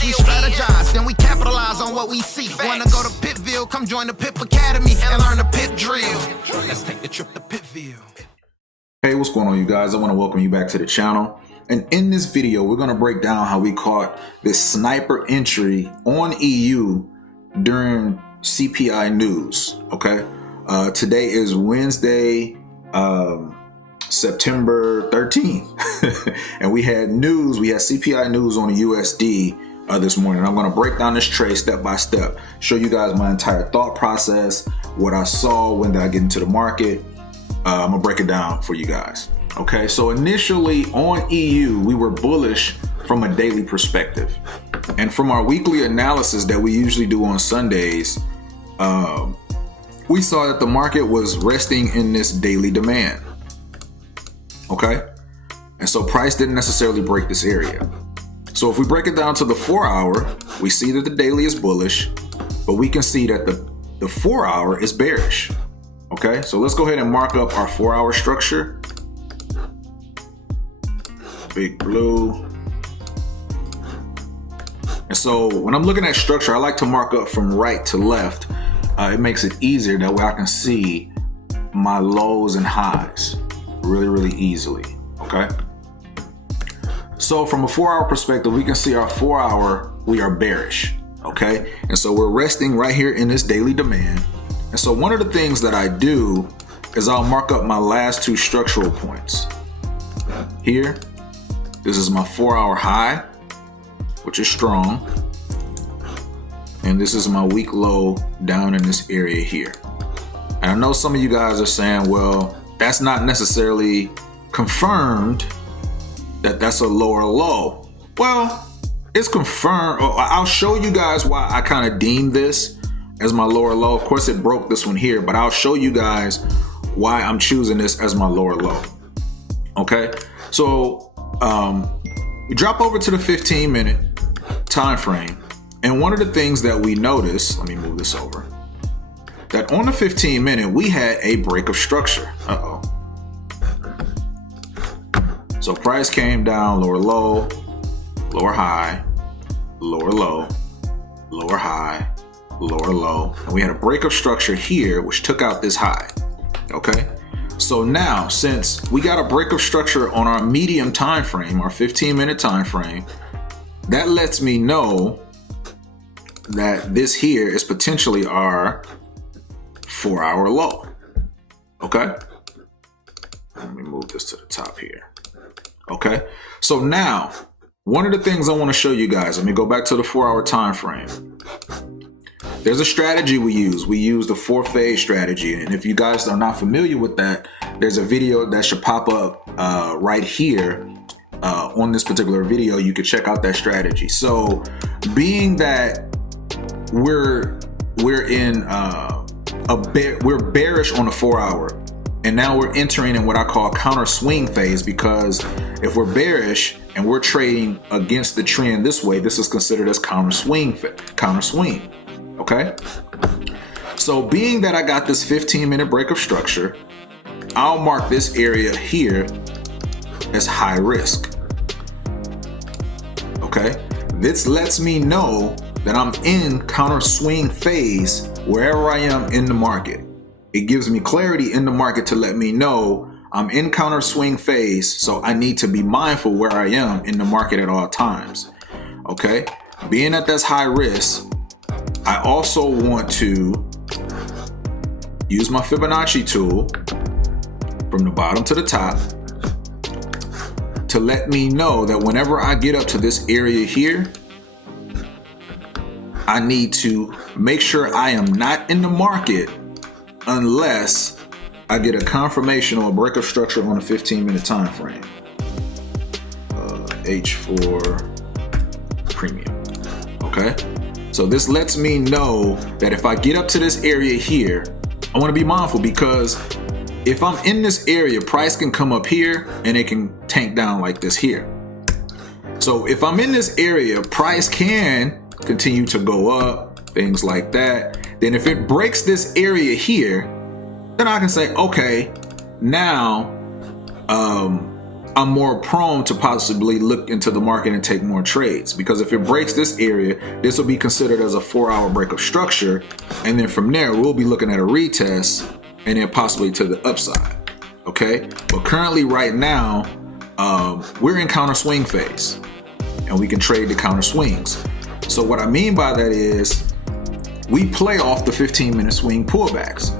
analyze, we strategize, then we capitalize on what we see. Wanna go to Pitville? Come join the Pip Academy and learn the Pip drill. Let's take the trip to Pitville. Hey, what's going on, you guys? I want to welcome you back to the channel. And in this video, we're going to break down how we caught this sniper entry on EU during CPI news. Okay, today is Wednesday, September 13th, and we had news. We had CPI news on the USD this morning. I'm going to break down this trade step by step, show you guys my entire thought process, what I saw when did I get into the market. I'm gonna break it down for you guys. Okay, so initially on EU, we were bullish from a daily perspective, and from our weekly analysis that we usually do on Sundays, we saw that the market was resting in this daily demand. Okay, and so price didn't necessarily break this area. So if we break it down to the 4 hour, we see that the daily is bullish, but we can see that the 4 hour is bearish. Okay, so let's go ahead and mark up our 4 hour structure. Big blue. And so when I'm looking at structure, I like to mark up from right to left. It makes it easier, that way I can see my lows and highs really easily. Okay, so from a 4 hour perspective, we can see our 4 hour, we are bearish. Okay, and so we're resting right here in this daily demand. And so one of the things that I do is I'll mark up my last two structural points. Here, this is my 4 hour high, which is strong. And this is my week low down in this area here. And I know some of you guys are saying, well, that's not necessarily confirmed that that's a lower low. Well, it's confirmed. I'll show you guys why I kind of deem this as my lower low. Of course, it broke this one here, but I'll show you guys why I'm choosing this as my lower low. Okay, so we drop over to the 15-minute time frame, and one of the things that we noticed, let me move this over, that on the 15-minute we had a break of structure. So price came down, lower low, lower high, lower low, lower high, lower low, and we had a break of structure here which took out this high. Okay, so now since we got a break of structure on our medium time frame, our 15-minute time frame, that lets me know that this here is potentially our 4 hour low. Okay, let me move this to the top here. Okay, so now one of the things I want to show you guys, let me go back to the 4 hour time frame. There's a strategy we use. We use the 4-phase strategy. And if you guys are not familiar with that, there's a video that should pop up right here on this particular video. You can check out that strategy. So being that we're bearish on a 4 hour, and now we're entering in what I call counter swing phase, because if we're bearish and we're trading against the trend this way, this is considered as counter swing. Okay, so being that I got this 15-minute break of structure, I'll mark this area here as high risk. Okay, this lets me know that I'm in counter swing phase wherever I am in the market. It gives me clarity in the market to let me know I'm in counter swing phase, so I need to be mindful where I am in the market at all times. Okay, being that that's high risk, I also want to use my Fibonacci tool from the bottom to the top to let me know that whenever I get up to this area here, I need to make sure I am not in the market unless I get a confirmation or a break of structure on a 15-minute time frame. H4 premium. Okay, so this lets me know that if I get up to this area here, I want to be mindful, because if I'm in this area, price can come up here and it can tank down like this here. So if I'm in this area, price can continue to go up, things like that. Then if it breaks this area here, then I can say, okay, now I'm more prone to possibly look into the market and take more trades, because if it breaks this area, this will be considered as a 4-hour break of structure. And then from there, we'll be looking at a retest and then possibly to the upside. Okay. But currently right now, we're in counter swing phase and we can trade the counter swings. So what I mean by that is we play off the 15-minute swing pullbacks.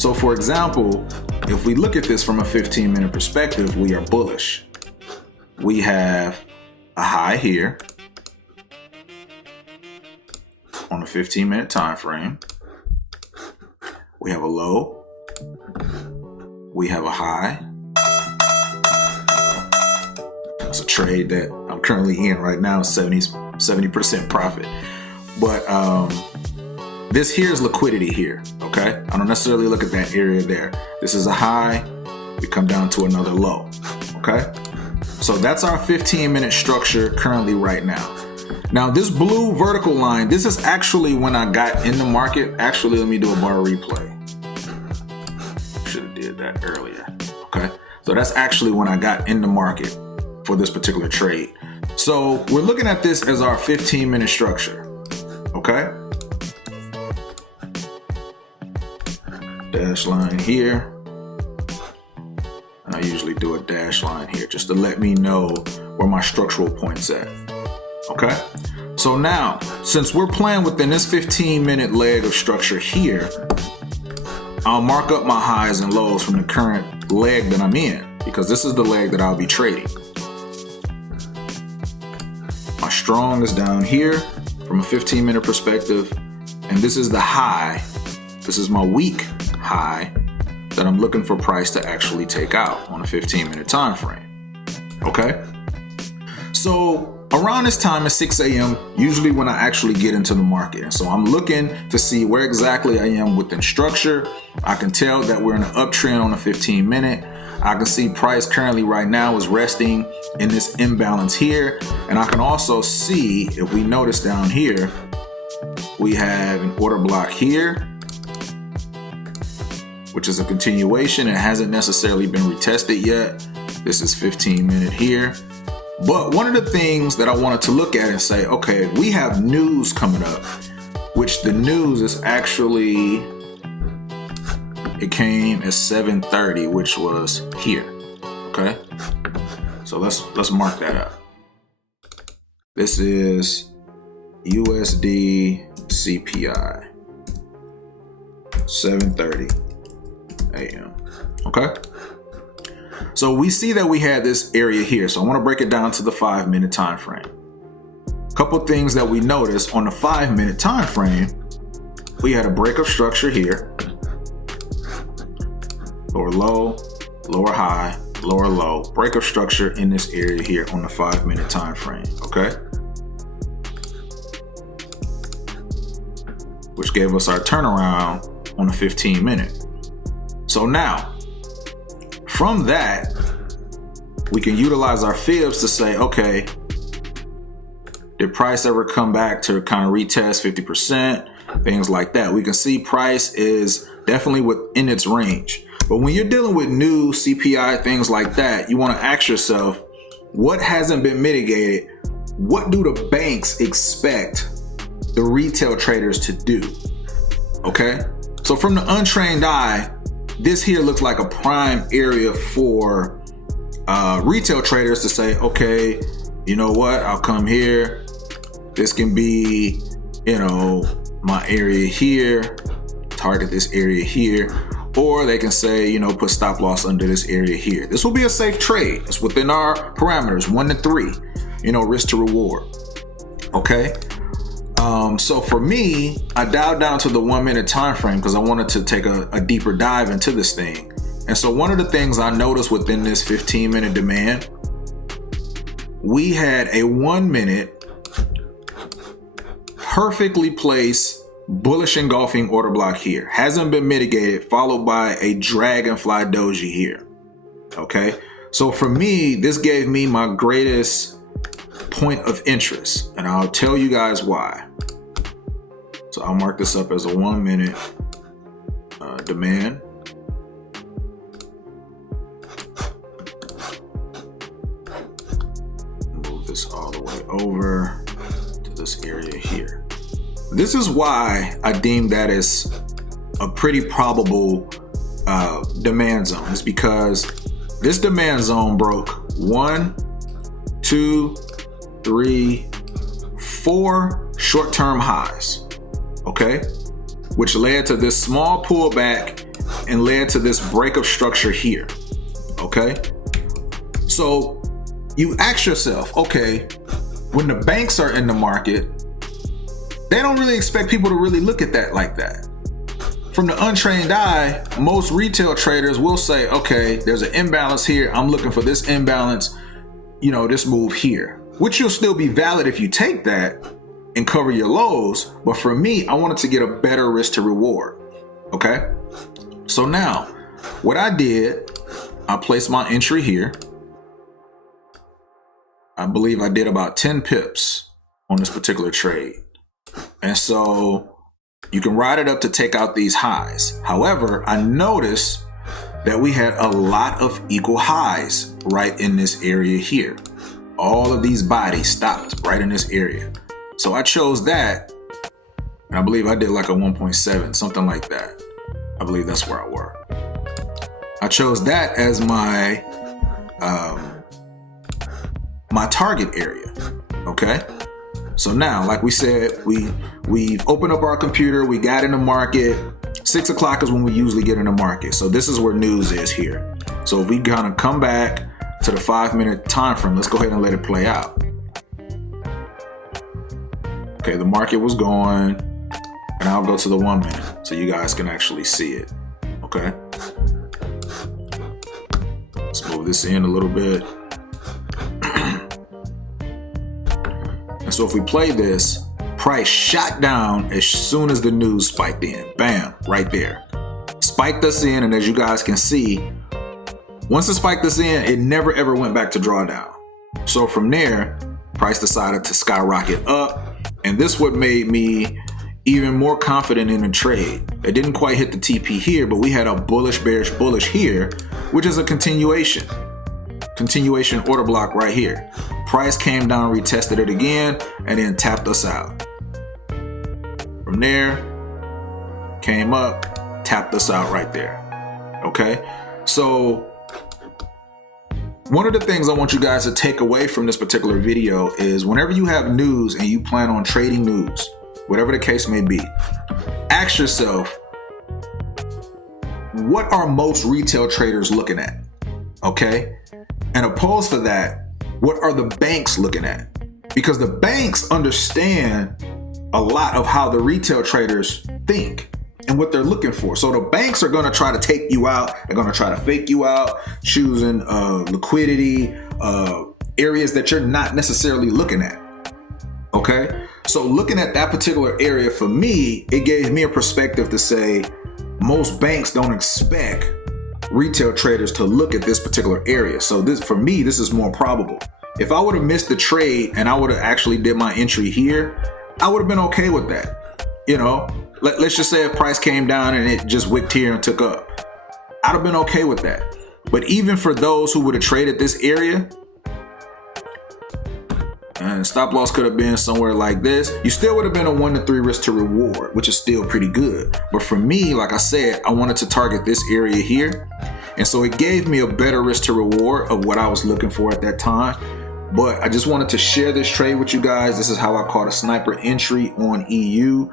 So for example, if we look at this from a 15-minute perspective, we are bullish. We have a high here on a 15-minute time frame. We have a low. We have a high. It's a trade that I'm currently in right now, 70% profit. But this here is liquidity here, okay? I don't necessarily look at that area there. This is a high, we come down to another low, okay? So that's our 15-minute structure currently right now. Now this blue vertical line, this is actually when I got in the market. Actually, let me do a bar replay. Should have did that earlier, okay? So that's actually when I got in the market for this particular trade. So we're looking at this as our 15-minute structure, okay? Dash line here, and I usually do a dash line here just to let me know where my structural point's at. Okay, so now since we're playing within this 15-minute leg of structure here, I'll mark up my highs and lows from the current leg that I'm in, because this is the leg that I'll be trading. My strong is down here from a 15-minute perspective, and this is the high. This is my weak high that I'm looking for price to actually take out on a 15-minute time frame. Okay, so around this time at 6 a.m. usually when I actually get into the market, and so I'm looking to see where exactly I am within structure. I can tell that we're in an uptrend on a 15-minute. I can see price currently right now is resting in this imbalance here, and I can also see, if we notice down here, we have an order block here, which is a continuation. It hasn't necessarily been retested yet. This is 15-minute here. But one of the things that I wanted to look at and say, okay, we have news coming up, which the news is actually, it came at 7:30, which was here. Okay, so let's mark that up. This is USD CPI, 7:30 a.m. Okay, so we see that we had this area here. So I want to break it down to the 5-minute time frame. A couple things that we noticed on the 5-minute time frame: we had a break of structure here, lower low, lower high, lower low, break of structure in this area here on the 5-minute time frame. Okay, which gave us our turnaround on the 15-minute. So now, from that, we can utilize our fibs to say, okay, did price ever come back to kind of retest 50%, things like that. We can see price is definitely within its range. But when you're dealing with new CPI, things like that, you want to ask yourself, what hasn't been mitigated? What do the banks expect the retail traders to do? Okay, so from the untrained eye, this here looks like a prime area for retail traders to say, okay, you know what, I'll come here. This can be, you know, my area here, target this area here, or they can say, you know, put stop loss under this area here. This will be a safe trade. It's within our parameters, 1 to 3, you know, risk to reward. Okay. So for me, I dialed down to the 1-minute time frame because I wanted to take a deeper dive into this thing. And so one of the things I noticed within this 15-minute demand, we had a 1-minute perfectly placed bullish engulfing order block here. Hasn't been mitigated, followed by a dragonfly doji here. Okay, so for me, this gave me my greatest point of interest, and I'll tell you guys why. So I'll mark this up as a 1-minute demand. over to this area here. This is why I deem that as a pretty probable demand zone. It's because this demand zone broke 1, 2, 3, 4 short-term highs, okay? Which led to this small pullback and led to this break of structure here, okay? So you ask yourself, okay, when the banks are in the market, they don't really expect people to really look at that like that. From the untrained eye, most retail traders will say, okay, there's an imbalance here. I'm looking for this imbalance, you know, this move here, which will still be valid if you take that and cover your lows. But for me, I wanted to get a better risk to reward. Okay. So now what I did, I placed my entry here. I believe I did about 10 pips on this particular trade. And so you can ride it up to take out these highs. However, I noticed that we had a lot of equal highs right in this area here. All of these bodies stopped right in this area. So I chose that, and I believe I did like a 1.7, something like that. I believe that's where I were. I chose that as my my target area, okay? So now, like we said, we've opened up our computer, we got in the market. 6 o'clock is when we usually get in the market. So this is where news is here. So if we kind of come back to the 5-minute time frame, let's go ahead and let it play out. Okay, the market was going, and I'll go to the 1 minute so you guys can actually see it. Okay. Let's move this in a little bit. And so if we play this, price shot down as soon as the news spiked in. Bam, right there. Spiked us in, and as you guys can see, once it spiked us in, it never ever went back to drawdown. So from there, price decided to skyrocket up, and this what made me even more confident in the trade. It didn't quite hit the TP here, but we had a bullish, bearish, bullish here, which is a continuation order block right here. Price came down, retested it again, and then tapped us out. From there, came up, tapped us out right there. Okay, so one of the things I want you guys to take away from this particular video is whenever you have news and you plan on trading news, whatever the case may be, ask yourself, what are most retail traders looking at? Okay, and opposed to that, what are the banks looking at? Because the banks understand a lot of how the retail traders think and what they're looking for. So the banks are going to try to take you out. They're going to try to fake you out, choosing liquidity, areas that you're not necessarily looking at. Okay. So looking at that particular area, for me, it gave me a perspective to say most banks don't expect retail traders to look at this particular area. So this, for me, this is more probable. If I would have missed the trade and I would have actually did my entry here, I would have been okay with that. You know, let's just say if price came down and it just wicked here and took up, I'd have been okay with that. But even for those who would have traded this area, and stop loss could have been somewhere like this, you still would have been a 1 to 3 risk to reward, which is still pretty good. But for me, like I said, I wanted to target this area here. And so it gave me a better risk to reward of what I was looking for at that time. But I just wanted to share this trade with you guys. This is how I caught a sniper entry on EU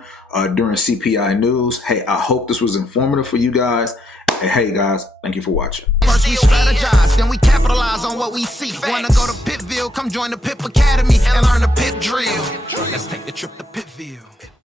during CPI news. Hey, I hope this was informative for you guys. And hey guys, thank you for watching. First we strategize, then we capitalize on what we see. Wanna go to Pitville? Come join the Pip Academy and learn the Pip drill. Let's take the trip to Pitville.